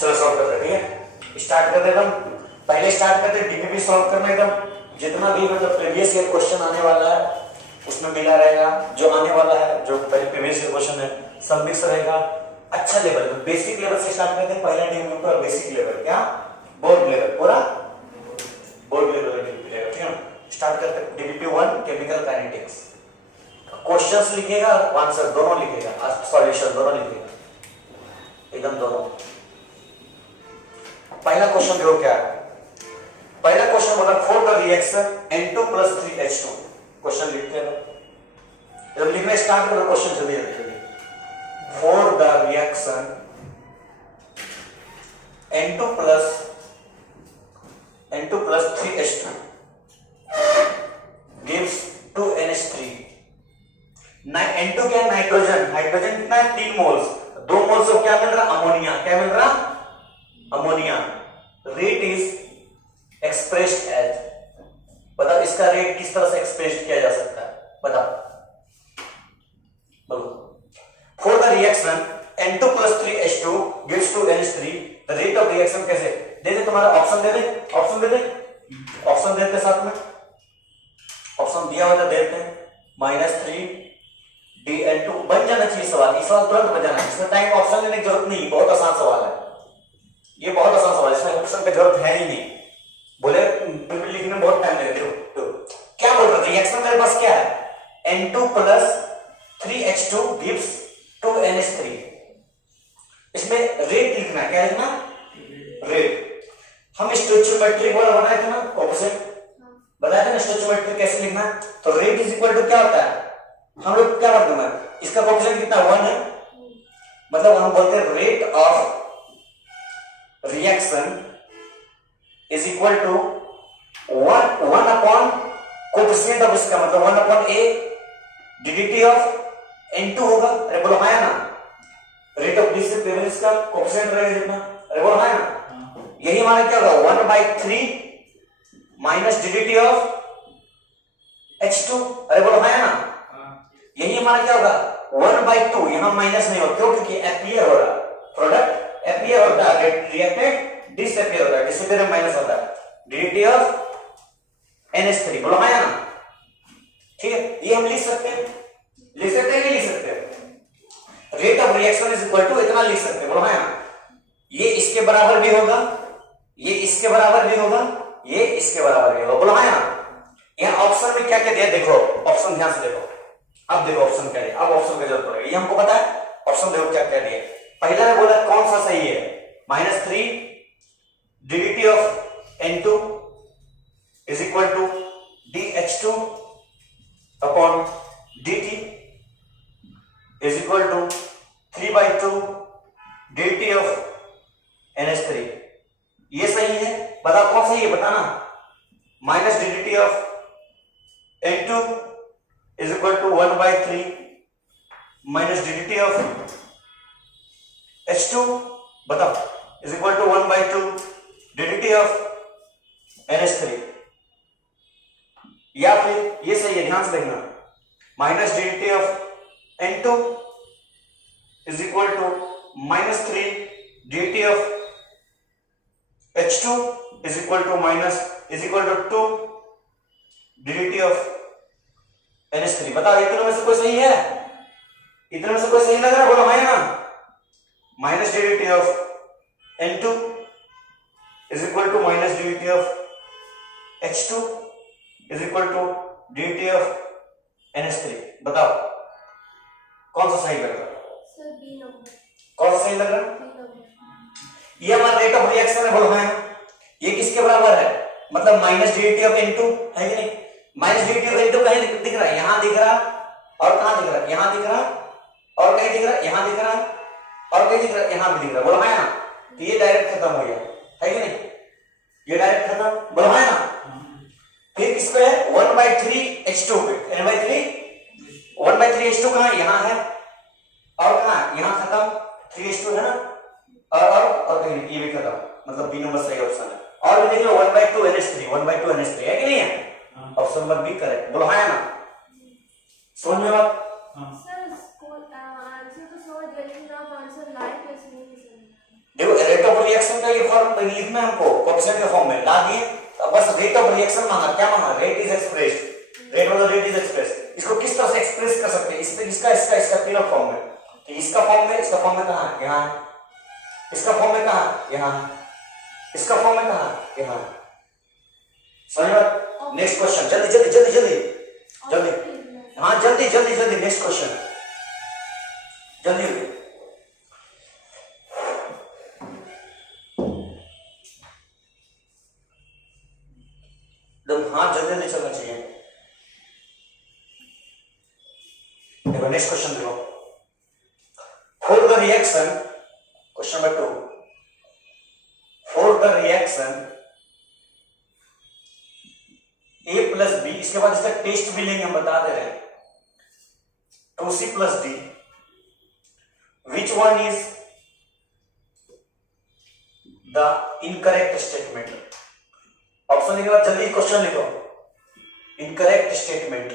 चलो सॉल्व करते हैं, ठीक है। स्टार्ट करते हैं, पहले स्टार्ट करते हैं डीपीपी सॉल्व करना। एकदम जितना भी मतलब प्रीवियस ईयर क्वेश्चन आने वाला है उसमें मिला रहेगा, जो आने वाला है जो प्रीवियस ईयर क्वेश्चन है सब मिक्स रहेगा। अच्छा लेवल में बेसिक लेवल से स्टार्ट करते हैं। पहला डीपीपी पर बेसिक लेवल, क्या बोर्ड लेवल, पूरा बोर्ड लेवल डीपीपी रहेगा, ठीक है। स्टार्ट करते हैं डीपीपी 1 केमिकल काइनेटिक्स। क्वेश्चंस लिखेगा, आंसर दोनों लिखेगा, सॉल्यूशन दोनों लिखेगा, एकदम दोनों। पहला क्वेश्चन देखो क्या है। पहला क्वेश्चन बोला for the reaction N2 + 3H2। Question लिखते हैं, जब लिखना स्टार्ट करो क्वेश्चन जल्दी जल्दी। For the reaction N2 + 3H2 gives 2NH3। N2 क्या है, नाइट्रोजन। हाइड्रोजन कितना है, 3 मोल्स। 2 मोल्स ऑफ क्या मिल रहा, अमोनिया। क्या मिल रहा, ammonia. Rate is expressed as, बताओ इसका रेट किस तरह से एक्सप्रेस किया जा सकता है, बताओ बोलो। For the reaction N2 + 3H2 gives 2NH3, the rate of reaction कैसे दे दे, तुम्हारा ऑप्शन दे दे, ऑप्शन दे दे, ऑप्शन देते साथ में, ऑप्शन दिया हुआ देते हैं। -3 DN2 बन जाना चाहिए सवाल, इस सवाल तुरंत बन जाना, इसमें टाइम ऑप्शन लेने की जरूरत नहीं, बहुत आसान सवाल है ये, बहुत आसान सवाल है, इसमें ऑप्शन की जरूरत है ही नहीं। बोले बिल्कुल लिखने में बहुत टाइम लगेगा। तो क्या बोल रहे, रिएक्शन मेरे पास क्या है, N2 + 3H2 gives 2NH3। इसमें रेट लिखना, क्या लिखना, रेट। हम स्टोइचियोमेट्रिक वाला बनाए थे ना, कोएफिशिएंट बताया था ना स्टोइचियोमेट्रिक कैसे लिखना। तो रेट इज इक्वल टू क्या होता है, हम लोग क्या बात करना है, इसका कोएफिशिएंट कितना 1 है, मतलब हम बोलते हैं rate of reaction is equal to 1 upon coefficient of इसका, मतलब 1 upon a dt of N2 होगा। अरे बोलो हाँ ना, रेट ऑफ डिस्प्लेसमेंट का कोएफिशिएंट रहेगा जितना, अरे बोलो हाँ ना, यही हमारा क्या होगा 1/3 माइनस dt ऑफ H2। अरे बोलो हाँ ना, यही हमारा क्या होगा 1/2, यहां माइनस नहीं होगा, क्यों, क्योंकि एपियर हो रहा, प्रोडक्ट एपियर होता है, रिएक्टेंट डिसएपियर होता है, डिसएपियर में माइनस होता है, dt ऑफ NH3। बोलो हाँ ना, ठीक है। ये हम लिख सकते हैं, लिख सकते हैं, नहीं लिख सकते, rate of reaction is equal to इतना लिख सकते हैं, बोलो हाँ ना। ये इसके बराबर भी होगा, ये इसके बराबर भी होगा, ये इसके बराबर भी होगा, बोलो हाँ ना। यहां ऑप्शन में क्या क्या दिया देखो, ऑप्शन ध्यान से देखो, अब देखो ऑप्शन क्या है, अब ऑप्शन की जरूरत पड़ेगी, ये हमको पता है, ऑप्शन देखो क्या क्या दिया। पहला ने बोला कौन सा सही है, -3 dt of N2 is equal to dH2 upon dt is equal to 3/2 dt of NH3। ये सही है, बताओ कौन सही है, बताना। -dt of N2 is equal to 1/3 minus dt of H2, बताओ, is equal to 1/2 dt of NH3, या फिर ये सही है, ध्यान से देखना, -dt of N2 is equal to -3 dt of H2 is equal to 2 dt of NH3। बताओ इतने में से कोई सही है, इतने में से कोई सही लग रहा है, बोलो हाँ ना। -dt of N2 is equal to -dt of H2 is equal to dt of NH3। बताओ कौन सा सही लग रहा है, कौन सा सही लग रहा है, ये हमारा रेट ऑफ रिएक्शन है, बोलो हाँ ना। ये किसके बराबर है, मतलब -dt of N2 है कि नहीं, -dt of N2 कहीं दिख रहा है, यहां दिख रहा, और कहां दिख रहा है, यहां दिख रहा, और कहीं दिख रहा, यहां दिख रहा, और कहीं दिख रहा, यहां भी दिख रहा, बोलो हाँ ना। तो ये डायरेक्ट खत्म हो गया है कि नहीं, ये डायरेक्ट खत्म, बोलो हाँ ना। फिर किस पे है 1/3 H2 पे, 1/3 H2 कहां, यहां है, और कहां, यहां खत्म, 3H2 है ना, और कहीं ये भी खत्म, मतलब बी नंबर सही ऑप्शन है। और भी देख लो 1/2 NH3 है कि नहीं है, ऑप्शन नंबर बी करेक्ट, बोलो हाँ ना। समझ में बात, सर आंसर तो समझ गए, लेकिन आप आंसर लाइव कैसे नहीं समझ। देखो रेट ऑफ रिएक्शन का ये फॉर्म लिखना है हमको कोएफिशिएंट के फॉर्म में ला दिए। तो बस रेट ऑफ रिएक्शन मांगा, क्या मांगा, rate is expressed, rate of the rate is expressed. इसको किस तरह से एक्सप्रेस कर सकते हैं, इसका तीनों फॉर्म में। तो इसका फॉर्म में कहां है, यहां है। इसका फॉर्म में कहां, यहां है। इसका फॉर्म में कहां, यहां। समझ बात। नेक्स्ट क्वेश्चन, जल्दी जल्दी जल्दी जल्दी जल्दी, हाँ जल्दी जल्दी जल्दी, नेक्स्ट क्वेश्चन जल्दी जल्दी। हाँ जल्दी जल्दी चलना चाहिए। देखो नेक्स्ट क्वेश्चन देखो, for the reaction, question number 2, for the reaction A plus B, इसके बाद इसका टेस्ट भी लेंगे, हम बता दे रहे हैं। 2C plus D, which one is the incorrect statement. Option लिखने के बाद जल्दी क्वेश्चन लिखो। इनकरेक्ट स्टेटमेंट,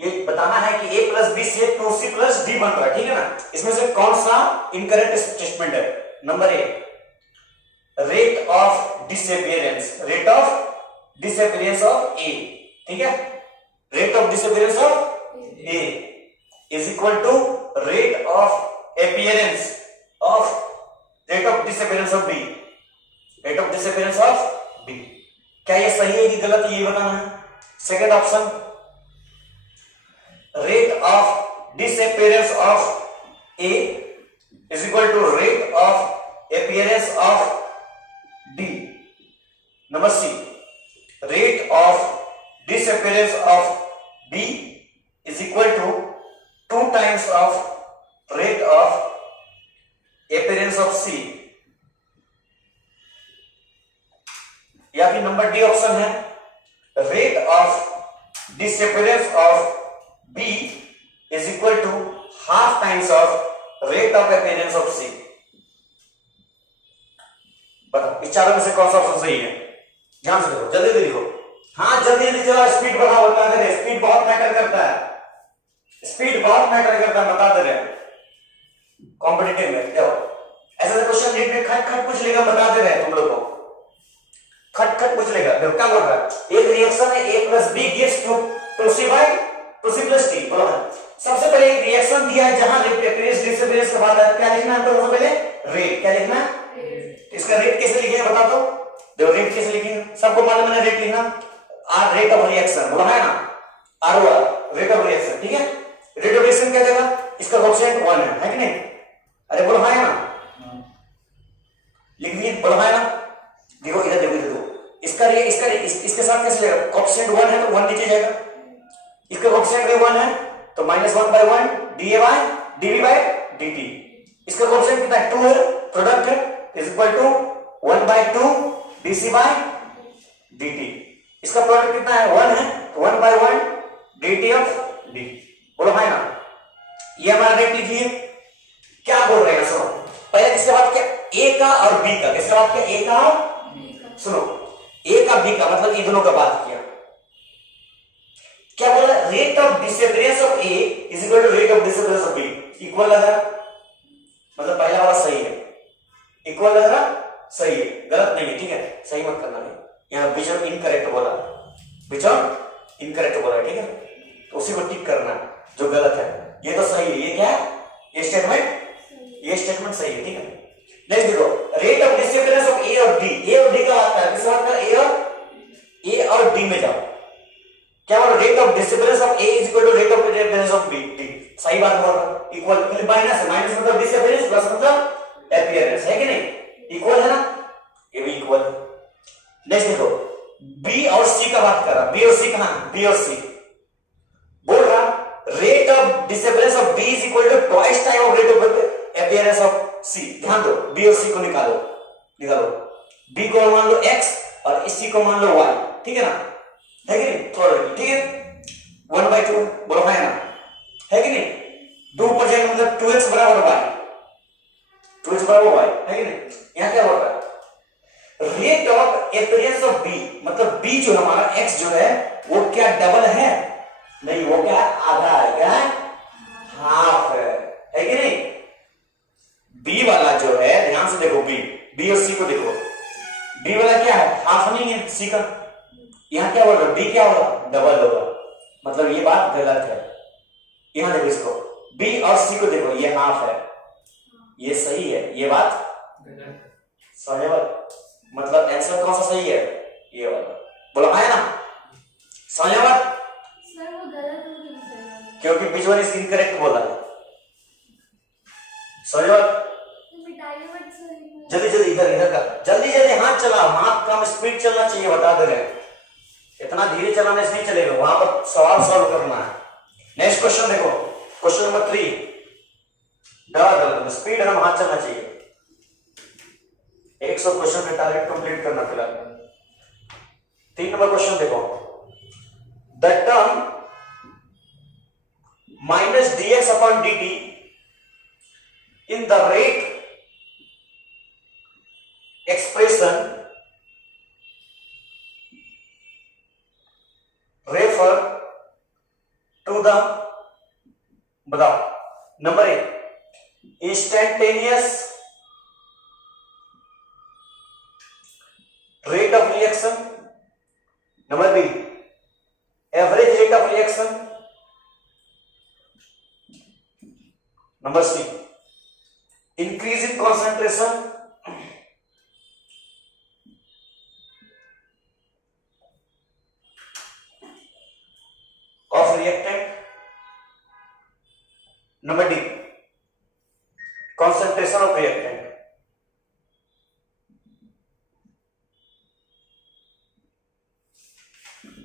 ये बताना है कि A प्लस बी से 2C प्लस D बन रहा है, ठीक है ना। इसमें से कौन सा इनकरेक्ट स्टेटमेंट है। Number A, rate of disappearance, rate of disappearance of A, ठीक है। Rate of disappearance of A is equal to rate of appearance of rate of disappearance of B, rate of disappearance of B. क्या ये सही है कि गलत है, ये बताना है। Second option, rate of disappearance of A is equal to rate of appearance of D. Number C, rate of disappearance of B is equal to 2 times of rate of appearance of C. या फिर number D option है, rate of disappearance of B is equal to half times of rate of appearance of C. बताओ इस चारों में से कौन सा ऑप्शन सही है। ध्यान से देखो, जल्दी लिखो, हाँ जल्दी जल्दी चलो, स्पीड बढ़ाओ, बता दे रहे, स्पीड बहुत मैटर करता है, स्पीड बहुत मैटर करता है, बता दे रहे कॉम्पिटिटिव में। देखो ऐसा क्वेश्चन लिख के खट खट पूछ लेगा, बता दे रहे तुम लोग को, खट खट पूछ लेगा। देखो क्या बोल रहा है, एक रिएक्शन है A plus B gives to 2C plus D, बोलो है। सबसे पहले एक रिएक्शन दिया है जहां डिसअपियरेंस के बाद क्या लिखना है, तो सबसे पहले रेट, क्या लिखना है, इसका रेट कैसे लिखेंगे बता दो। देखो रेट कैसे लिखेंगे, सबको मालूम है रेट लिखना, आर रेट ऑफ रिएक्शन, बोला है ना, आर रेट ऑफ रिएक्शन, ठीक है। रेट ऑफ रिएक्शन क्या देगा, इसका कोएफिशिएंट 1 है कि नहीं, अरे बोला है ना, लिख दिए, बोला है ना। देखो इधर देखो, इधर देखो, इसके साथ कैसे जाएगा, कोएफिशिएंट 1 है तो 1 नीचे जाएगा, इसका कोएफिशिएंट भी 1 है तो -1/1 dA/dV/dt। इसका कोएफिशिएंट कितना है, 2 है, प्रोडक्ट है, इज इक्वल टू 1/2 dC/dt। इसका प्रोडक्ट कितना है, 1 है, 1/1 dt ऑफ d, बोलो है ना। ये हमारा रेट लिखिए, क्या बोल रहे हैं सुनो, पहले इसके बाद क्या, a का और b का, किसका बात किया, a का और b का, सुनो a का b का मतलब इन दोनों का बात किया। क्या बोला, rate of disappearance of a is equal to rate of disappearance of b, equal लग रहा, मतलब पहला वाला सही है, इक्वल लग रहा, सही है, गलत नहीं है, ठीक है, सही मत करना है, यहाँ बीच में इनकरेक्ट बोला, बीच में इनकरेक्ट बोला, ठीक है, तो उसी को टिक करना जो गलत है, ये तो सही है, ये क्या है, ये स्टेटमेंट सही है, ठीक है। नेक्स्ट देखो, रेट ऑफ डिसअपियरेंस ऑफ ए और डी, ए और डी का बात है, किस बात का, ए और डी में जाओ, क्या बोला, rate of disappearance of A is equal to rate of disappearance of B, D, सही बात बोल रहा, इक्वल, माइनस है, माइनस मतलब डिसअपियरेंस, प्लस मतलब अपीयरेंस, है कि नहीं, इक्वल है ना, ये भी इक्वल। नेक्स्ट देखो, बी और सी का बात कर रहा, बी और सी कहां, बी और सी बोल रहा, rate of disappearance of B is equal to twice time of rate of appearance of C. ध्यान दो, बी और सी को निकालो, बी को मान लो x और सी को मान लो y, ठीक है ना, है कि नहीं, थोड़ा ठीक है, 1/2 बोलो है ना, है कि नहीं, 2 ऊपर जाएगा मतलब 2x बराबर y, 2x बराबर y, है कि नहीं। यहां क्या बोल रहा है, rate of appearance of b, मतलब b जो हमारा x जो है वो क्या डबल है, नहीं, वो क्या आधा है, क्या है, हाफ है कि नहीं। b वाला जो है, ध्यान ध्यान से देखो, बी, बी और सी को देखो। बी वाला क्या है, हाफ नहीं है सी का, यहाँ क्या होगा, बी क्या होगा, डबल होगा, मतलब ये बात गलत है। यहाँ देखो इसको, बी और सी को देखो, ये हाफ है, ये सही है, ये बात समझ बात, मतलब आंसर कौन सा सही है, ये वाला, बोलो है ना, समझ बात। सर वो गलत हो गया सर, क्योंकि बीच वाले इनकरेक्ट बोला है, समझ बात। मिटाइए मत सर, जल्दी जल्दी इधर इधर का, जल्दी जल्दी हाथ चलाओ, हाथ कम स्पीड चलना चाहिए, बता दे रहे हैं, इतना धीरे चलाने से नहीं चलेगा, वहां पर सवाल सॉल्व करना है। नेक्स्ट क्वेश्चन देखो, क्वेश्चन नंबर 3, स्पीड हम हाथ चलना चाहिए, 100 क्वेश्चन का टारगेट कंप्लीट करना फिलहाल। 3 नंबर क्वेश्चन देखो, the term minus dx upon dt in the rate expression refer to the, बताओ, number 1 instantaneous rate of reaction, number B average rate of reaction, number C increase in concentration, of reactant, number D concentration of reactant।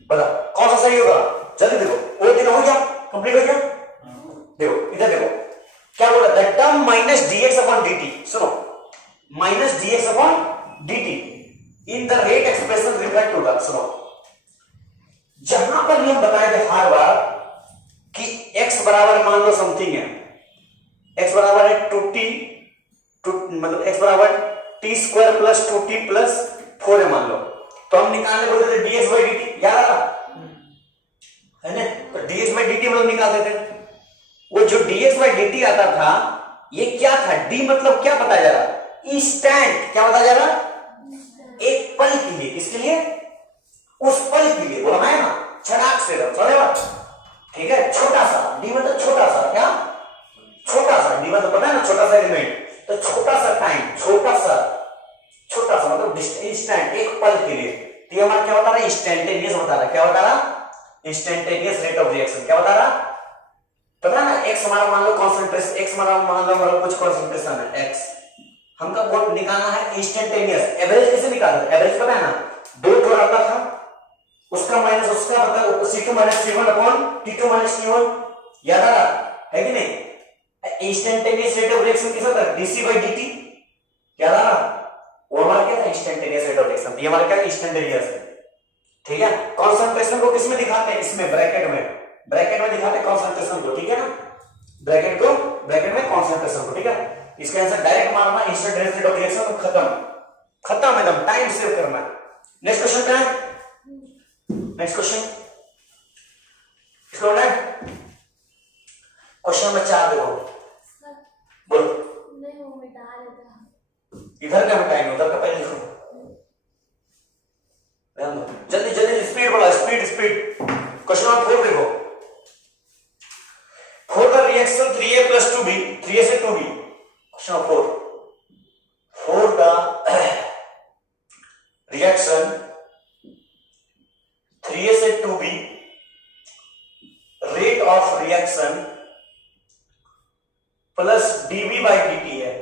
बता कौन सा सही होगा, जल्दी देखो, वो दिन हो गया, कंप्लीट हो गया। देखो इधर देखो क्या बोला, the term minus dx upon dt, सुनो, minus dx upon dt in the rate expression refer to the, सुनो, जहां पर हम बताए थे हर बार कि x बराबर मान लो समथिंग है, x बराबर है 2t, मतलब x बराबर t square plus 2t plus 4 है मान लो, तो हम निकालने बोलते थे dx बाई dt, याद आ रहा है ना, तो dx बाई dt हम लोग निकाल देते थे। वो जो dx बाई dt आता था, ये क्या था, d मतलब क्या बताया जा रहा, इंस्टेंट, क्या बताया जा रहा, एक पल के लिए, किसके लिए, उस पल के लिए, बोला है ना, छटाक से समझे बात, ठीक है। छोटा सा, डी मतलब छोटा सा, क्या छोटा सा, डी मतलब पता है ना, छोटा सा एलिमेंट, तो छोटा सा टाइम, छोटा सा मतलब इंस्टेंट, एक पल के लिए, तो ये हमारा क्या बता रहा है, इंस्टेंटेनियस बता रहा है, क्या बता रहा, इंस्टेंटेनियस रेट ऑफ रिएक्शन, क्या बता रहा, पता है ना, एक्स हमारा मान लो कॉन्सेंट्रेशन, एक्स हमारा मान लो हमारा कुछ कॉन्सेंट्रेशन है एक्स, हमका बोल निकालना है इंस्टेंटेनियस, एवरेज कैसे निकालते, एवरेज पता है ना, 2 टोर आता था, उसका माइनस उसका मतलब C2 minus C1 upon T2 minus T1, याद आ रहा है कि नहीं। इंस्टेंटेनियस रेट ऑफ रिएक्शन किसका था, dc बाई dt, याद आ रहा, वो हमारा क्या था, इंस्टेंटेनियस रेट ऑफ रिएक्शन, ये हमारा क्या इंस्टेंटेनियस है, ठीक है। कंसंट्रेशन को किसमें दिखाते हैं, इसमें ब्रैकेट में दिखाते हैं कंसंट्रेशन को, ठीक है ना, ब्रैकेट में कंसंट्रेशन को, ठीक है। इसका आंसर डायरेक्ट मारना, इंस्टेंटेनियस रेट ऑफ रिएक्शन, खत्म एकदम, टाइम सेव करना। नेक्स्ट क्वेश्चन क्या है, नेक्स्ट क्वेश्चन, इसको क्वेश्चन नंबर 4 देखो, बोलो, नहीं वो मिटा देता, इधर का टाइम, उधर का पहले लिखो, जल्दी जल्दी स्पीड बढ़ाओ, स्पीड। क्वेश्चन नंबर 4 देखो, for the reaction 3a plus 2b, 3a से 2b, question number 4, for the reaction 3a से 2b, rate of reaction plus dv by dt है,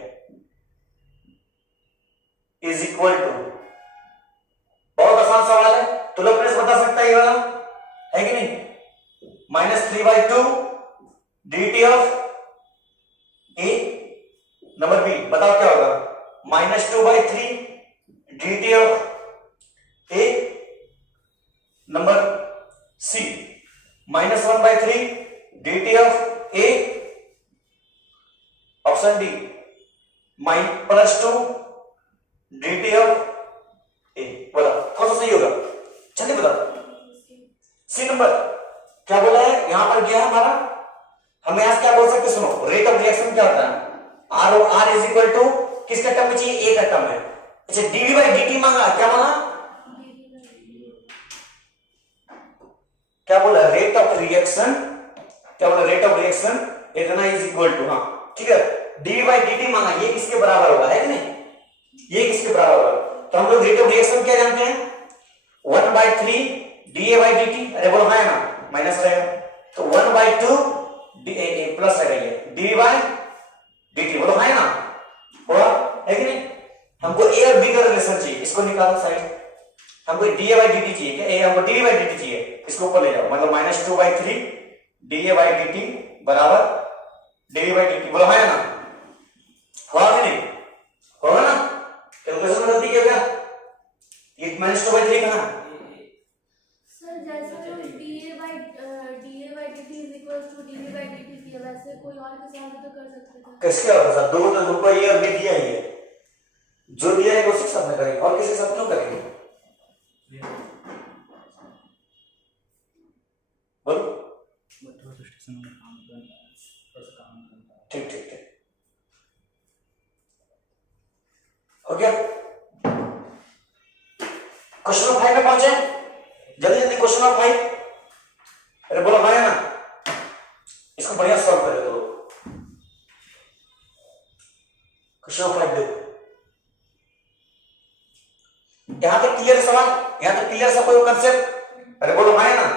इज इक्वल टू, बहुत आसान सवाल है, तो लैप्लेस बता सकता है ये वाला, है कि नहीं, -3/2 dt of a, number B बताओ क्या होगा, -2/3 dt of a, number C -1/3 dt of a, option D +2 dt of a, बोला कौन सा सही होगा, चलिए बताओ, सी नंबर क्या बोला है, यहां पर गया हमारा, हम यहां से क्या बोल सकते, सुनो, रेट ऑफ रिएक्शन क्या होता है, R इज इक्वल टू किसका टर्म में चाहिए, ए का टर्म है। अच्छा डीवी बाई डी मांगा, क्या मांगा, क्या बोला, रेट ऑफ रिएक्शन, क्या बोला, रेट ऑफ रिएक्शन इतना इज इक्वल टू, हाँ ठीक है, डीवी बाई डी मांगा, ये किसके बराबर होगा, है कि नहीं, ये किसके बराबर होगा। तो हम लोग रेट ऑफ रिएक्शन क्या जानते हैं, 1/3 डीए बाई डी, अरे बोलो हाँ ना, माइनस रहेगा, तो 1/2 प्लस रहेगा ये डी बाई डी, बोलो हाँ ना, होगा है कि नहीं। हमको ए और बी का रिलेशन चाहिए, इसको निकालो साइड, हमको D A by D T चाहिए, क्या ए हमको डी बाई डी टी चाहिए, इसको ऊपर ले जाओ, मतलब -2/3 D A by D T बराबर डी बाई डी टी, बोलो हाँ ना, होगा कि नहीं, होगा ना, कैलकुलेशन में गलती क्या, ये -2/3 कहाँ, सर जैसे जो DA/dt is equal to DV by dt थी, वैसे कोई और के साथ भी तो कर सकते थे। किसके और साथ, दो तो तुमको ये और बी दिया ही है, जो दिया है उसी के साथ में करेंगे, और किसी के साथ क्यों करेंगे, बोलो, ठीक ठीक ठीक, हो गया। क्वेश्चन नंबर 5 में पहुंचे, जल्दी जल्दी क्वेश्चन नंबर 5, अरे बोलो हाँ ना, इसको बढ़िया सॉल्व करे तो क्वेश्चन नंबर 5 देखो, यहां तक क्लियर सवाल, यहां तक क्लियर सा कोई कंसेप्ट, अरे बोलो हाँ ना।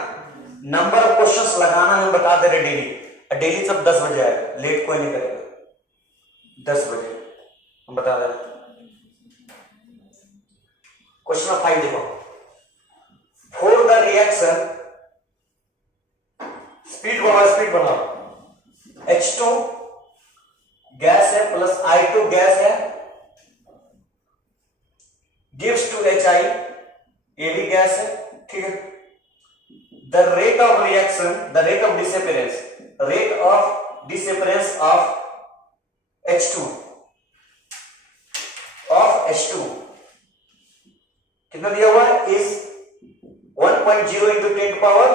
नंबर ऑफ क्वेश्चंस लगाना हम बता दे रहे डेली, डेली सब 10 बजे आएगा, लेट कोई नहीं करेगा, 10 बजे हम बता दे रहे। क्वेश्चन नंबर 5 देखो, फॉर द रिएक्शन, स्पीड बढ़ाओ, H2 गैस है प्लस I2 गैस है, gives to HI, ये भी गैस है, ठीक है। The rate of reaction, the rate of disappearance of H2 कितना दिया हुआ है, is 1.0 into 10 power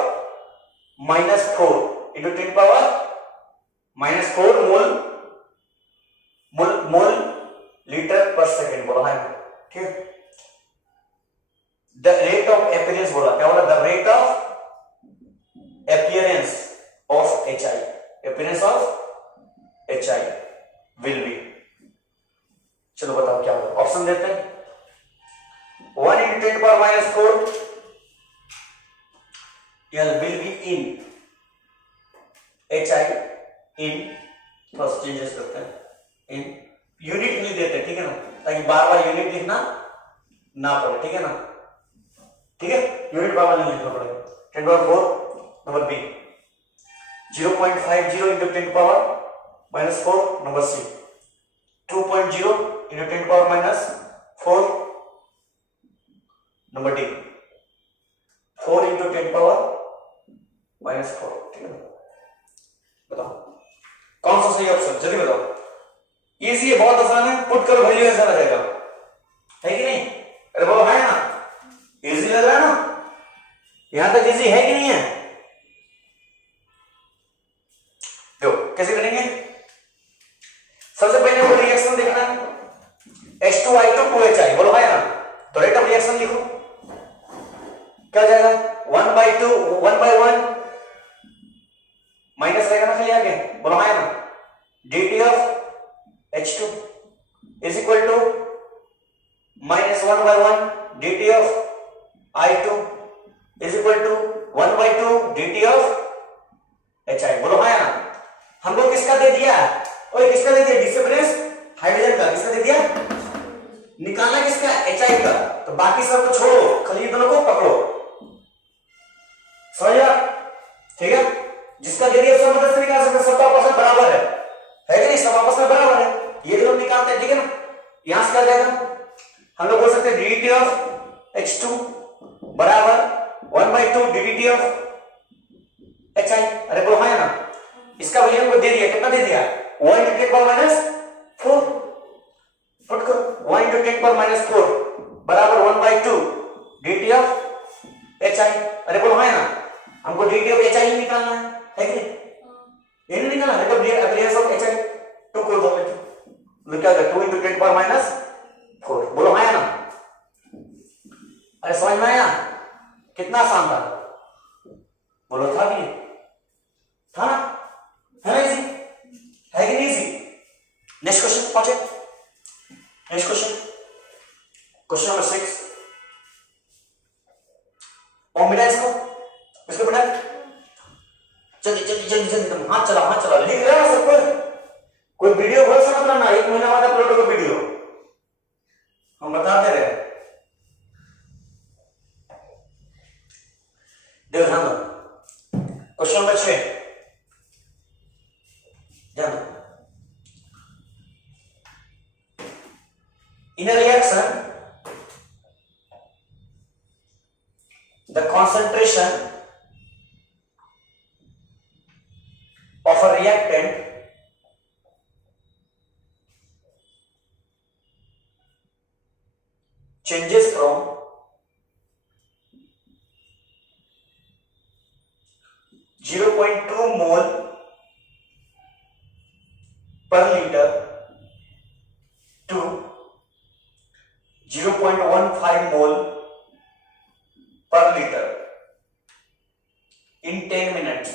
-4 into 10 power -4 mole litre पर सेकेंड बोला है, ठीक है। द रेट ऑफ अपीयरेंस बोला, क्या बोला, the rate of appearance of HI, appearance of HI will be, चलो बताओ क्या होगा, ऑप्शन देते हैं, 1 into 10 power -4 will be in HI in, first changes करते हैं, इन यूनिट नहीं देते, ठीक है ना, ताकि बार बार यूनिट लिखना ना पड़े, ठीक है ना, ठीक है, यूनिट बार बार नहीं लिखना पड़ेगा। 10 power 4 number B, 0.50 into 10 power -4 number C, 2.0 into 10 power -4 number D, 4 into 10 power -4, ठीक है ना, बताओ कौन सा सही ऑप्शन, जल्दी बताओ, इजी है, बहुत आसान है, पुट करो वैल्यू ऐसा रहेगा, है कि नहीं, अरे बोलो है ना, इजी लग रहा है ना, यहां तक इजी है कि नहीं है, कैसे करेंगे, सबसे पहले वो रिएक्शन देखना है, H2I2 2HI, बोलो है ना, तो रेट ऑफ रिएक्शन लिखो, क्या हो जाएगा, 1/2 1/1 माइनस रहेगा ना खाली आगे, बोलो है ना, dt of H2 is equal to -1/1 dt of I2 is equal to 1/2 dt of HI, बोलो है ना। हमको किसका दे दिया, ओए किसका दे दिया, डिस्टर्बेंस हाइड्रोजन का, किसका दे दिया, निकालना किसका, HI का, तो बाकी सबको छोड़ो, खाली दोनों को पकड़ो, समझा, ठीक है, जिसका दे दिया सब मदद से निकाल सकते, सबका आपस में बराबर है कि नहीं, सब आपस में बराबर है, ये दोनों निकालते हैं, ठीक है ना, यहां से क्या जाएगा, हम लोग बोल सकते हैं dt of H2 बराबर 1/2 dt of HI, अरे बोलो है ना, इसका वैल्यू हमको दे दिया, कितना दे दिया, 1 into 10 power -4, पुट करो, 1 into 10 power -4 बराबर 1/2 dt of HI, अरे बोलो है ना, हमको dt of HI निकालना है कि नहीं, ये नहीं निकालना, rate of appearance of HI, तो कोई दो तो क्या होगा 2 into 10 power minus 4। बोलो आया ना? अरे समझ में आया? कितना आसान था? बोलो था कि नहीं? था ना? है ना इजी? है कि नहीं इजी? नेक्स्ट क्वेश्चन पहुंचे। Next question, question number 6। और मिला इसको बेटा, जल्दी जल्दी जल्दी जल्दी तुम हाथ चला लिख रहे हो सब कुछ। कोई वीडियो बहुत समझ रहा ना, 1 महीना बाद अपलोड होगा वीडियो, हम बताते रहे। देखो ध्यान दो, क्वेश्चन नंबर 6 ध्यान दो। In a reaction, the concentration of a reactant changes from 0.2 mole per liter to 0.15 mole per liter in 10 minutes.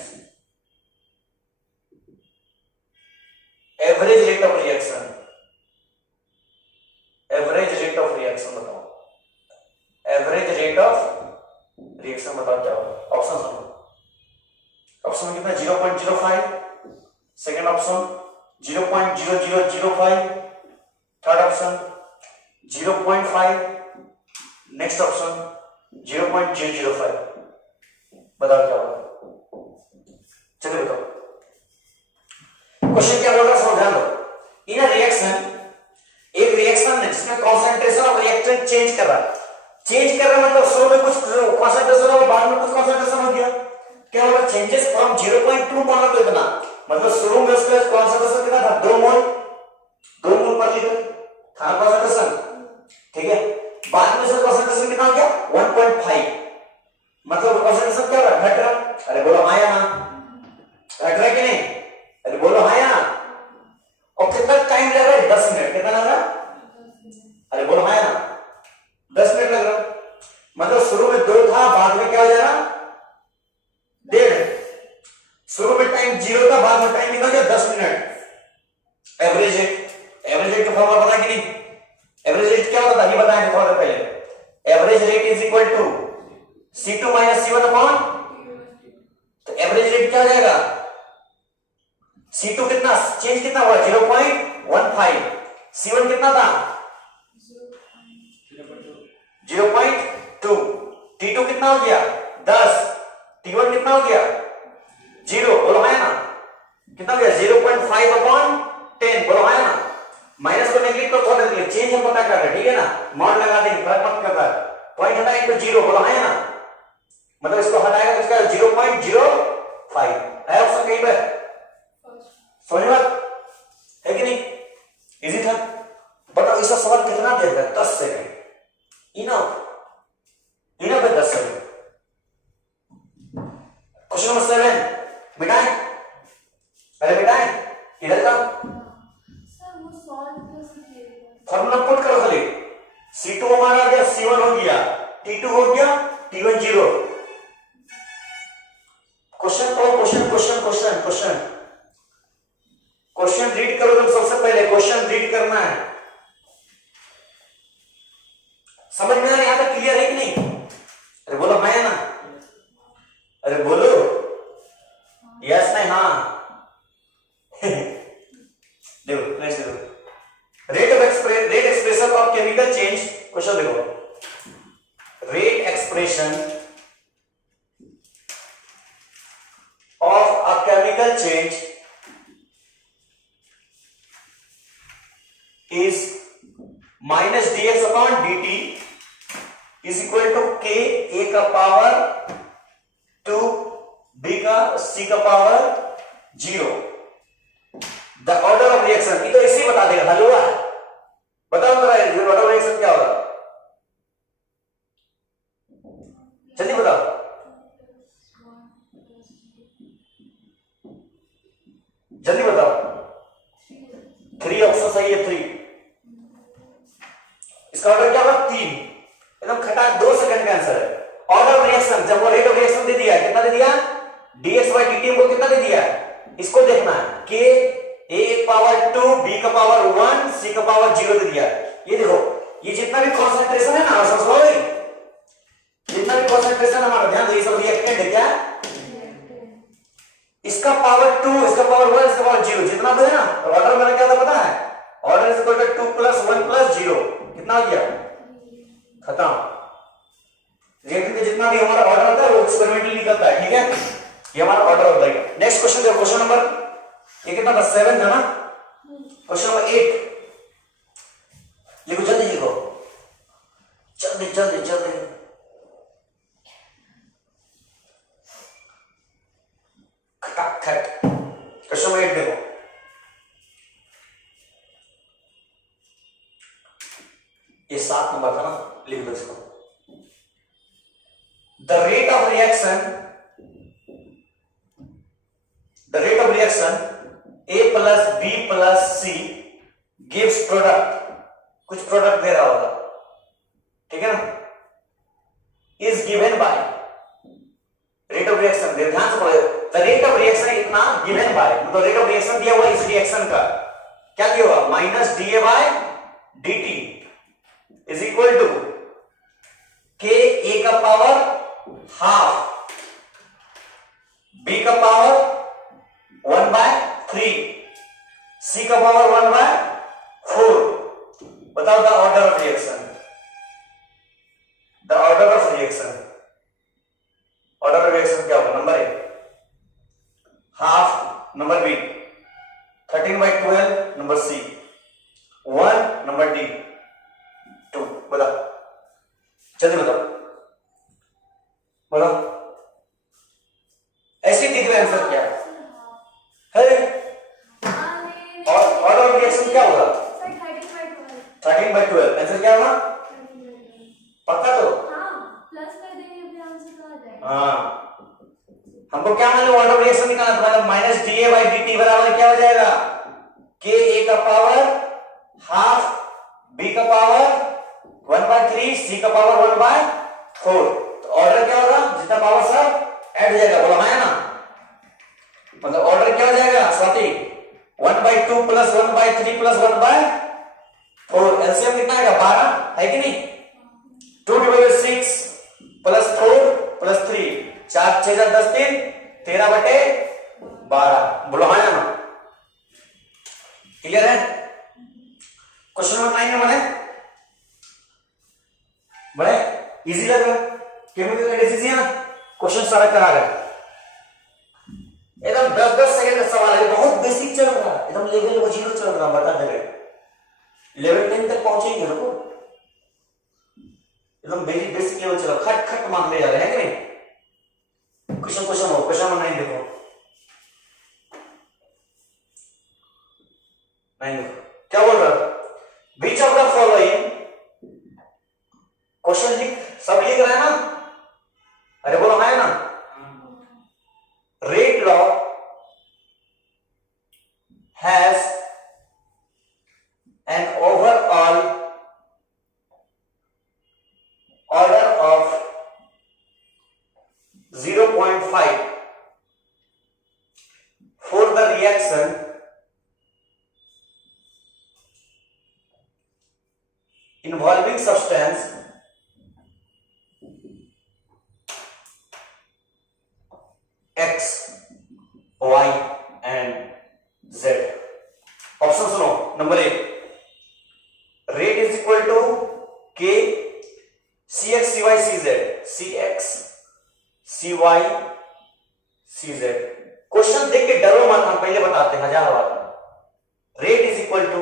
Average rate of reaction. Average rate of reaction बताओ। Average rate of reaction बताओ क्या होगा? Option सुनो। Option में कितना? 0.05, second option 0.0005, third option 0.5, next option 0.005। बताओ क्या होगा? चलिए बताओ क्वेश्चन क्या बोल रहा है, समझ ध्यान दो। इन अ रिएक्शन, एक रिएक्शन है जिसमें कॉन्सेंट्रेशन ऑफ रिएक्टेंट चेंज कर रहा है मतलब शुरू में कुछ कॉन्सेंट्रेशन और बाद में कुछ कॉन्सेंट्रेशन हो गया। क्या होगा? चेंजेस फ्रॉम 0.2 मोल टू इतना, मतलब शुरू में उसका कॉन्सेंट्रेशन कितना था? 2 मोल पर लीटर था कॉन्सेंट्रेशन, ठीक है। बाद में उसका कॉन्सेंट्रेशन कितना हो गया? 1.5, मतलब कॉन्सेंट्रेशन क्या हो रहा है? घट रहा। अरे बोलो हाँ या ना? घट रहा कि नहीं? अरे बोलो हाँ या ना? और कितना टाइम लग रहा है? 10 मिनट। कितना लग रहा है? अरे बोलो हाँ या ना? 10 मिनट लग रहा। मतलब शुरू में 2 था, बाद में क्या हो जाएगा? 1.5। शुरू में टाइम 0 था, बाद में टाइम कितना हो गया? 10 मिनट। एवरेज रेट का फॉर्मूला पता है कि नहीं? एवरेज रेट क्या होता था ये बताएं थोड़ा पहले। Average rate is equal to C2 minus C1 upon, तो एवरेज रेट क्या हो जाएगा? C2 कितना चेंज कितना हुआ? 0.15। C1 कितना था? 0.2। T2 कितना हो गया? 10। T1 कितना हो गया? 0। बोलो है ना? कितना हो गया? 0.5 अपॉन 10। बोलो है ना? माइनस को नेगेटिव को थोड़ा देंगे, चेंज हम पता कर रहे हैं, ठीक है ना? मॉड लगा देंगे, फर्क मत करता है। पॉइंट हटा इनटू 0। बोलो है ना? मतलब इसको हटाएगा तो इसका 0.05 है ऑप्शन कहीं पे। समझ में है कि नहीं? इजी था। बताओ इसका सवाल कितना देर का? 10 सेकंड इनफ है 10 सेकंड। Question number 7 मिटाएं। पहले मिटाएं इधर का सर वो सॉल्व कैसे किया? फॉर्मूला पुट करो खाली। C2 हमारा आ गया, C1 हो गया, T2 हो गया, T1 0। क्वेश्चन पढ़ो, क्वेश्चन रीड करो तुम सबसे पहले। क्वेश्चन रीड करना है। समझ में आ रहा है? यहां तक क्लियर है कि नहीं? अरे बोलो हाँ या ना? अरे बोलो यस नहीं हाँ। देखो नेक्स्ट देखो, rate expression of chemical change. Question देखो, rate expression of a chemical change is minus dx upon dt is equal to k a का पावर 2 b का c का power 0। The order of reaction ये तो इसी बता देगा, हल हुआ है। बताओ ऑर्डर ऑफ रिएक्शन क्या होगा? जल्दी बताओ। जल्दी बताओ। 3 ऑप्शन सही है 3। इसका ऑर्डर क्या होगा 3, एकदम खटाक 2 सेकंड का आंसर है। ऑर्डर ऑफ रिएक्शन, जब वो रेट ऑफ रिएक्शन दे दिया, कितना दे दिया, dx by dt को कितना दे दिया, इसको देखना है, k a पावर 2 b का पावर 1 c का पावर 0 दे दिया। ये देखो, ये जितना भी कंसंट्रेशन है ना, समझ लो, जितना भी कंसंट्रेशन हमारा, ध्यान दो, ये सब रिएक्टेंट है क्या, इसका पावर 2, इसका पावर 1, इसका पावर 0, जितना भी है ना, ऑर्डर मेरा क्या था पता है, order is equal to 2 plus 1 plus 0, कितना हो गया, खत्म। रिएक्टेंट में जितना भी हमारा ऑर्डर होता है वो एक्सपेरिमेंटली निकलता है, ठीक है, ये हमारा ऑर्डर होता है। नेक्स्ट क्वेश्चन देखो, क्वेश्चन नंबर ये कितना था, 7 था ना, क्वेश्चन नंबर 8, लिखो जल्दी, लिखो जल्दी जल्दी जल्दी। क्वेश्चन नंबर 8 देखो, ये 7 नंबर था ना, लिख दो इसको। The rate of reaction A plus B plus C gives product, कुछ प्रोडक्ट दे रहा होगा, ठीक है ना, is given by rate of reaction, ध्यान से पढ़ो, the rate of reaction इतना given by, मतलब रेट ऑफ रिएक्शन दिया हुआ इस रिएक्शन का, क्या दिया हुआ, minus dA by dt is equal to K A का पावर हाफ, B का पावर 1/3, C का पावर 1/4। बताओ the order of reaction, the order of reaction, order of reaction क्या होगा, number A half, number B 13/12, number C 1, number D 2। बताओ जल्दी बताओ, बोलो, ऐसे दिख रहा है आंसर क्या है, और ऑर्डर ऑफ रिएक्शन क्या होगा, 13/12, आंसर क्या होगा, पक्का तो, प्लस कर देंगे फिर आंसर कहाँ जाएगा। हाँ, हमको क्या मालूम, ऑर्डर ऑफ रिएक्शन निकालना, मतलब माइनस dA by dt बराबर क्या हो जाएगा, k A का पावर हाफ, B का पावर 1/3, C का पावर 1/4। ऑर्डर क्या होगा, जितना पावर सब ऐड हो जाएगा, बोला है ना, मतलब ऑर्डर क्या हो जाएगा स्वाति, 1/2 प्लस 1/3 प्लस 1/4, एलसीएम कितना आएगा 12 है कि नहीं, 2/6 प्लस 4 प्लस 3, 4 6 10 3 13/12, बोलो है ना, क्लियर है। क्वेश्चन नंबर 9 में बड़े इजी लग रहा है, केमिकल कैटेलिसिस है ना, क्वेश्चन सारा करा गया, एकदम 10-10 सेकंड का सवाल है, बहुत बेसिक चल रहा है, एकदम लेवल वो 0 चल रहा है, बता दे रहे, लेवल 10 तक पहुंचेंगे देखो, एकदम बेसिक लेवल चल रहा, खट खट मार्क ले जा रहे हैं कि नहीं। क्वेश्चन हो, क्वेश्चन नंबर 9 देखो, 9 देखो क्या बोल रहा है, बीच ऑफ द फॉलोइंग, क्वेश्चन लिख, सब लिख रहे हैं ना, अरे बोलो है ना, rate law has an overall order of 0.5 for the reaction involving substance X, Y and Z। Option सुनो, number 1 rate is equal to K CX CY CZ, CX CY CZ। Question देख के डरो मत, हम पहले बताते हैं 1000 बार। Rate is equal to,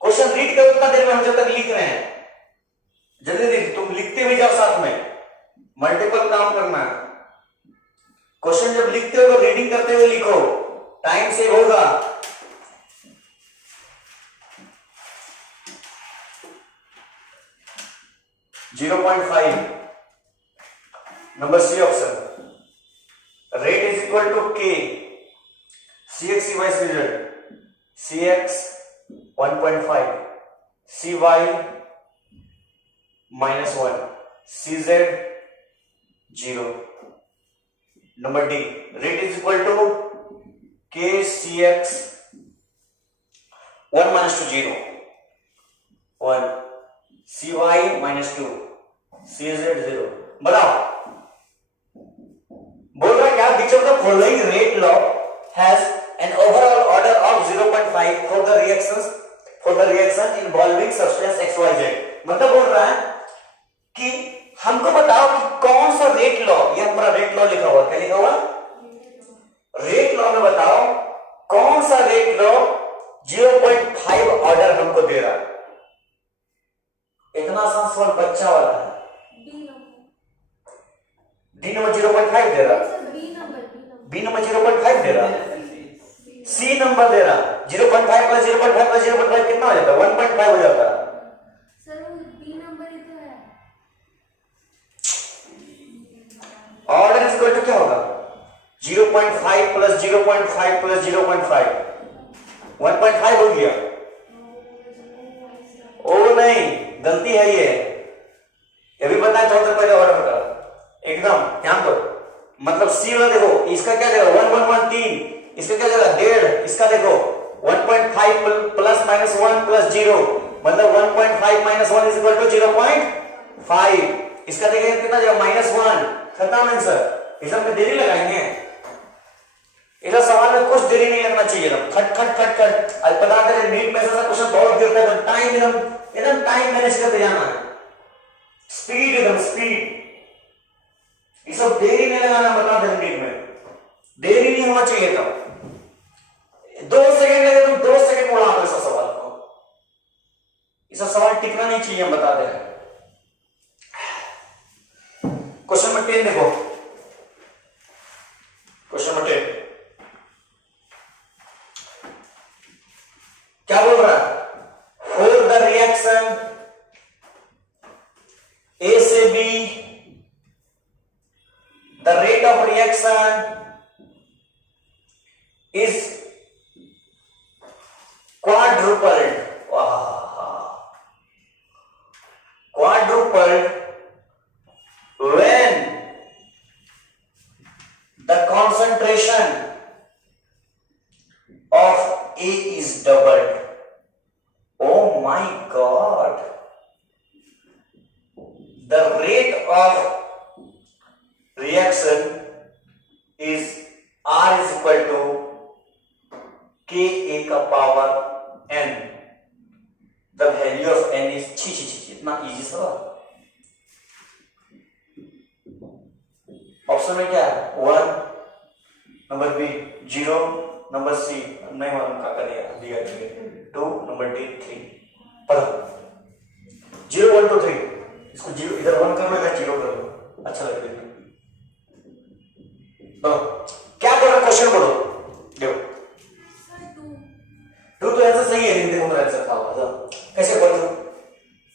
question read करो उतना देर में, हम जब तक लिख रहे हैं, जल्दी जल्दी तुम लिखते भी जाओ, साथ में मल्टीपल काम करना है। क्वेश्चन जब लिखते हो तो रीडिंग करते हुए लिखो, टाइम सेव होगा। .5 number C option, rate is equal to K CX CY CZ, CX 1.5, cy -1, cz 0. Number D, rate is equal to kcx 1 minus 2 0, 1, cy -2, cz 0. बताओ, बोल रहा है क्या? Which of the following rate law has an overall order of 0.5 for the reaction involving substance XYZ. मतलब बोल रहा है कि हमको बताओ कि कौन सा रेट लॉ, ये हमारा रेट लॉ लिखा हुआ, क्या लिखा हुआ? रेट लॉ में बताओ कौन सा रेट लॉ 0.5 ऑर्डर हमको दे रहा है। इतना आसान सवाल बच्चा वाला है। डी नंबर 0.5 दे रहा है, बी नंबर 0.5 दे रहा है, सी नंबर दे रहा है 0.5 प्लस 0.5 प्लस 0.5 कितना हो जाता है? 1.5 हो जाता है। सर वो बी नंबर ही तो है। ऑर्डर इज इक्वल टू क्या होगा? 0.5 प्लस 0.5 प्लस 0.5 1.5 हो गया। ओ नहीं, गलती है ये भी बताया था पहले ऑर्डर का, एकदम ध्यान दो। मतलब सी वाला देखो, इसका क्या देगा? 1 1 1 3, इसका क्या देगा? 1.5, इसका देखो 1.5 प्लस माइनस 1 प्लस 0, मतलब 1.5 माइनस 1 इज इक्वल टू 0.5। इसका देखेंगे कितना जाएगा? -1। खत्म आंसर। इसमें में देरी लगाएंगे, इस सवाल में कुछ देरी नहीं लगना चाहिए, खट खट खट खट। आज पता करें नीट में ऐसा क्वेश्चन बहुत गिरता है, तो टाइम एकदम टाइम मैनेज करते जाना है, स्पीड एकदम स्पीड। ये सब देरी नहीं लगाना, बता दें नीट में देरी नहीं होना चाहिए। तब 2 सेकंड लगे तो 2 सेकंड में उड़ा दो इस सवाल को। इस सवाल टिकना नहीं चाहिए, हम बता दे रहे हैं। क्वेश्चन नंबर 10 देखो, क्वेश्चन नंबर 10 क्या बोल रहा है? फॉर द रिएक्शन ए से B, the rate of reaction is quadrupled. Quadrupled when the concentration of A is doubled. Oh my God! The rate of reaction is R is equal to Ka का power n, the value of n is इतना easy सवाल। Option में क्या है? 1, number B 0, number C नहीं मालूम क्या करेगा, दिया 2, नंबर डी 3। पढ़ो 0 1 2 3, इसको 0 इधर 1 कर लो, इधर 0 कर लो, अच्छा लगेगा। क्या बोल रहा क्वेश्चन? बोलो देखो, तो ऐसा सही है, नहीं देखो मेरा आंसर था होगा। कैसे बोल दो?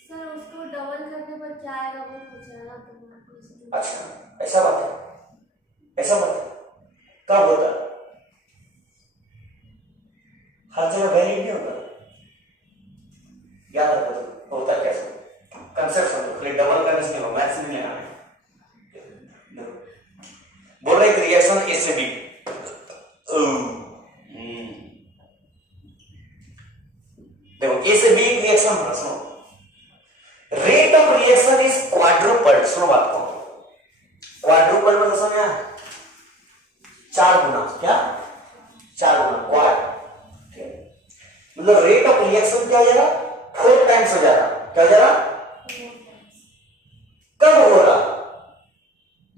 सर उसको डबल करने पर क्या आएगा वो पूछ रहा था, तो मैं पूछ। अच्छा ऐसा बात है, ऐसा बात है। कब होता? हर जगह वैलिड नहीं होता, याद रखो। होता कैसे? कंसेप्ट समझो, खाली डबल करने से नहीं होगा, मैथ्स नहीं लेना है। बोल रहे एक रिएक्शन ए से बी, देखो ए से बी रिएक्शन होना, सुनो। Rate of reaction is quadrupled. सुनो बात को, क्वाड्रुपल्ड मतलब समझ आया? 4 गुना। क्या? 4 गुना, क्वाड। मतलब रेट ऑफ रिएक्शन क्या हो जाएगा? 4 टाइम्स हो जाएगा। क्या हो जाएगा? कब हो रहा?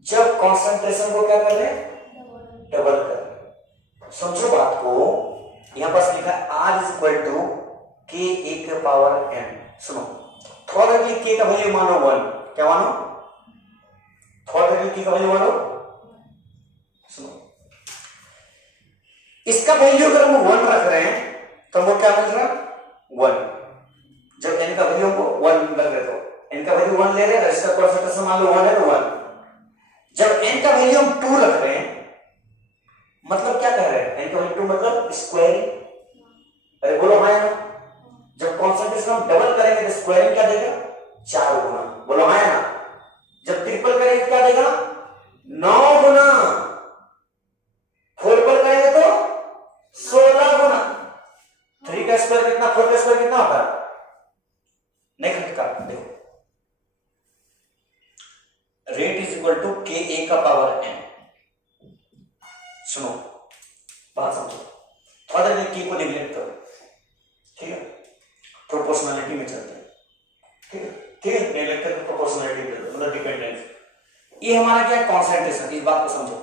जब कॉन्सेंट्रेशन को क्या कर रहे हैं? डबल कर रहे हैं। समझो बात को, यहां पास लिखा है R इज इक्वल टू के ए के पावर n। सुनो, थोड़ा के k का वैल्यू मानो 1, क्या मानो? थोड़ा के k का वैल्यू मानो। सुनो, इसका वैल्यू अगर हम 1 रख रहे हैं तो हमको क्या मिल रहा है? 1। जब n का वैल्यू हमको 1 रख रहे तो n का वैल्यू 1 ले रहे हैं, इसका कॉन्सेंट्रेशन मान लो 1 है तो 1। जब n का वैल्यू हम 2 रख रहे हैं, मतलब क्या कह रहे हैं? n का वैल्यू 2 मतलब स्क्वायरिंग। अरे बोलो हाँ या ना? इसको हम डबल करेंगे तो स्क्वायरिंग क्या देगा 4 गुना, बोलो हाँ या ना। जब ट्रिपल करेंगे क्या देगा 9 गुना, फोरपल करेंगे तो 16 गुना। 3 का स्क्वायर कितना, 4 का स्क्वायर कितना होता है, नहीं खटका देखो, रेट इज इक्वल टू के ए का पावर एन। सुनो बात समझो, थोड़ा देर के को नेग्लेक्ट करो, ठीक है, प्रोपोर्शनलिटी में चलते हैं, ठीक है, ठीक है, नेग्लेक्ट करके प्रोपोर्शनलिटी में मतलब डिपेंडेंस। ये हमारा क्या कॉन्सेंट्रेशन, इस बात को समझो,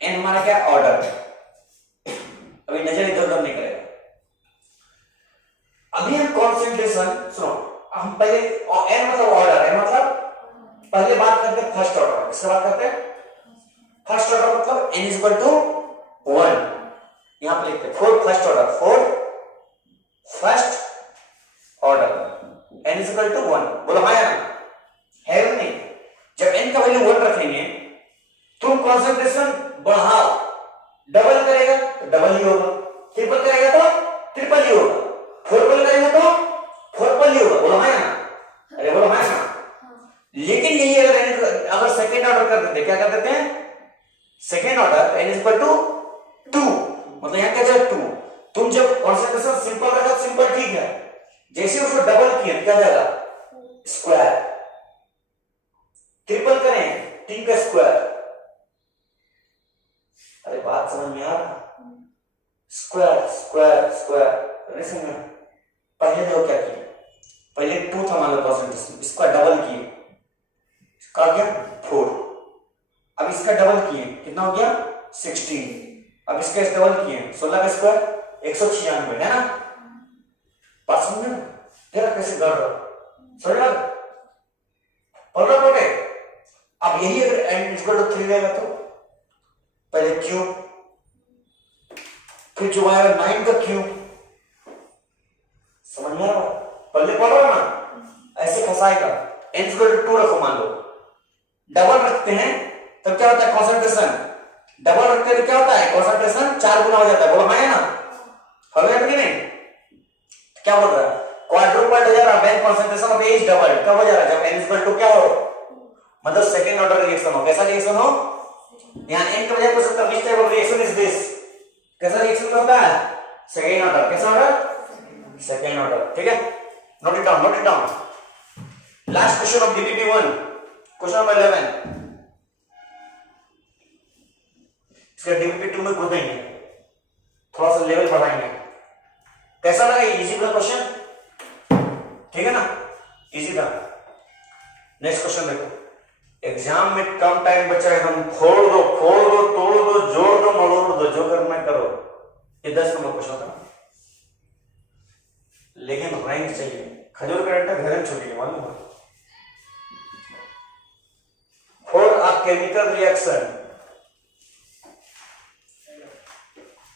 एन हमारा क्या ऑर्डर है, अभी नजर इधर उधर नहीं करेगा। अभी हम कॉन्सेंट्रेशन सुनो, हम पहले एन मतलब ऑर्डर है, मतलब पहले बात करते हैं फर्स्ट ऑर्डर, इसके बाद करते हैं फर्स्ट ऑर्डर, मतलब n इज इक्वल टू 1, यहां पे लिखते हैं for first order, for first order, n is equal to 1, बोलो हाँ या ना, है या नहीं। जब n का वैल्यू 1 रखेंगे तुम कॉन्सेंट्रेशन बढ़ाओ, डबल करेगा तो डबल ही होगा, ट्रिपल करेगा तो ट्रिपल ही होगा, फोरपल करेगा तो फोरपल ही होगा, बोलो हाँ या ना, अरे बोलो हाँ या ना। लेकिन यही अगर सेकेंड ऑर्डर कर देते, क्या कर देते हैं second order, n is equal to 2, मतलब यहां क्या जाएगा 2। तुम जब कॉन्सेंट्रेशन सिंपल रखा सिंपल ठीक है, जैसे उसको डबल किया क्या जाएगा स्क्वायर, ट्रिपल करें 3 का स्क्वायर, अरे बात समझ में आ रहा, स्क्वायर स्क्वायर स्क्वायर, अरे समझ, पहले देखो क्या किया, पहले 2 था मान लो कॉन्सेंट्रेशन, इसका डबल किए, इसका क्या 4, अब इसका डबल किए कितना हो गया 16, अब इसका डबल किए 16 का स्क्वायर 196 है ना, बात समझ में तेरा कैसे कर रहा समझ रहा पढ़ रहा पढ़े। अब यही अगर n इक्वल टू 3 रहेगा तो पहले क्यूब, फिर जो आएगा 9 का क्यूब, समझ में आ रहा, पहले पढ़ रहा ना, ऐसे फंसाएगा, n इक्वल टू 2 रखो, मान लो डबल रखते हैं तब क्या होता है कॉन्सेंट्रेशन, डबल रखते हैं तो क्या होता है कॉन्सेंट्रेशन 4 गुना हो जाता है, बोलो हाँ ना, हो गया कि नहीं। क्या बोल रहा है क्वाड्रुपल हो जा रहा है, concentration of A is double, कब हो जा रहा है जब n इक्वल टू क्या हो, मतलब सेकंड ऑर्डर रिएक्शन हो, कैसा रिएक्शन हो, यहां n के बजाय कुछ होता है, which type of reaction is this, कैसा रिएक्शन होता है सेकंड ऑर्डर, कैसा ऑर्डर सेकंड ऑर्डर, ठीक है, note it down, note it down. Last question of DPP 1, question number 11, इसका डीपीपी 2 में कूदेंगे, थोड़ा सा लेवल बढ़ाएंगे, कैसा लगा इजी का क्वेश्चन, ठीक है ना, इजी था। नेक्स्ट क्वेश्चन देखो, एग्जाम में कम टाइम बचा है, हम फोड़ दो तोड़ दो जोड़ दो मरोड़ दो, जो करना करो, ये 10 नंबर क्वेश्चन था, लेकिन रैंक चाहिए, खजूर का डंडा घर में छूटेगा मालूम है। For a chemical reaction,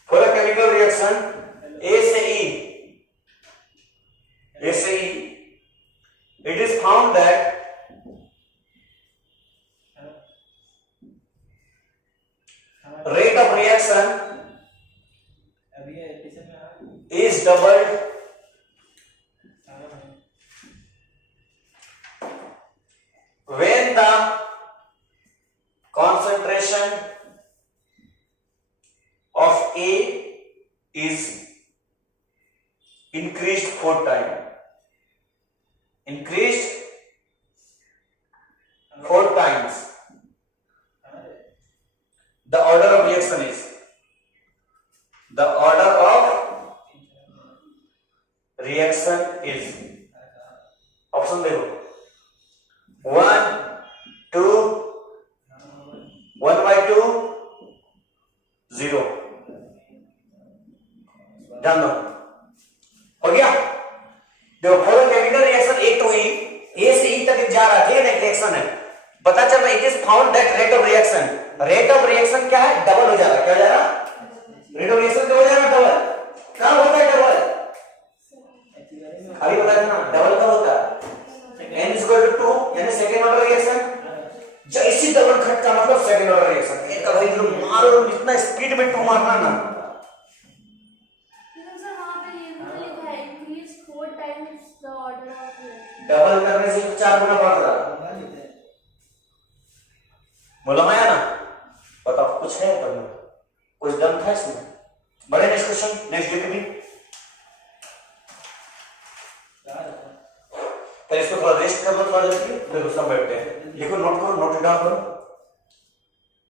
for a chemical reaction A से E, it is found that rate of reaction is doubled when the concentration of A is increased 4 times. Increased 4 times. The order of reaction is, the order of reaction is, option देखो 1 2 1/2 0, जान दो हो गया। देखो chemical reaction A to ई, ए से ई तक जा रहा है, ठीक है ना, रिएक्शन है, पता चल रहा है it is found that rate of reaction क्या है डबल हो जा रहा है, क्या हो जा रहा है रेट ऑफ रिएक्शन क्या हो जा रहा है डबल, कहां होता है डबल, खाली बता देना डबल कब होता है n इक्वल टू 2 यानी सेकंड ऑर्डर रिएक्शन, जैसी डबल खटका मतलब सेकंड ऑर्डर रिएक्शन, एक कभी जो मारो इतना स्पीड में टू मारना ना, सर वहां पे ये भी लिखा है इंक्रीज डबल करने से 4 गुना बढ़ रहा। बोलो आया ना? बताओ कुछ है पर कुछ दम था इसमें? बड़े नेक्स्ट क्वेश्चन, नेक्स्ट लिख भी। तो इसको थोड़ा रेस्ट कर लो, थोड़ा देर के लिए, फिर उसमें बैठते हैं। लिखो, नोट करो, नोट डाउन करो।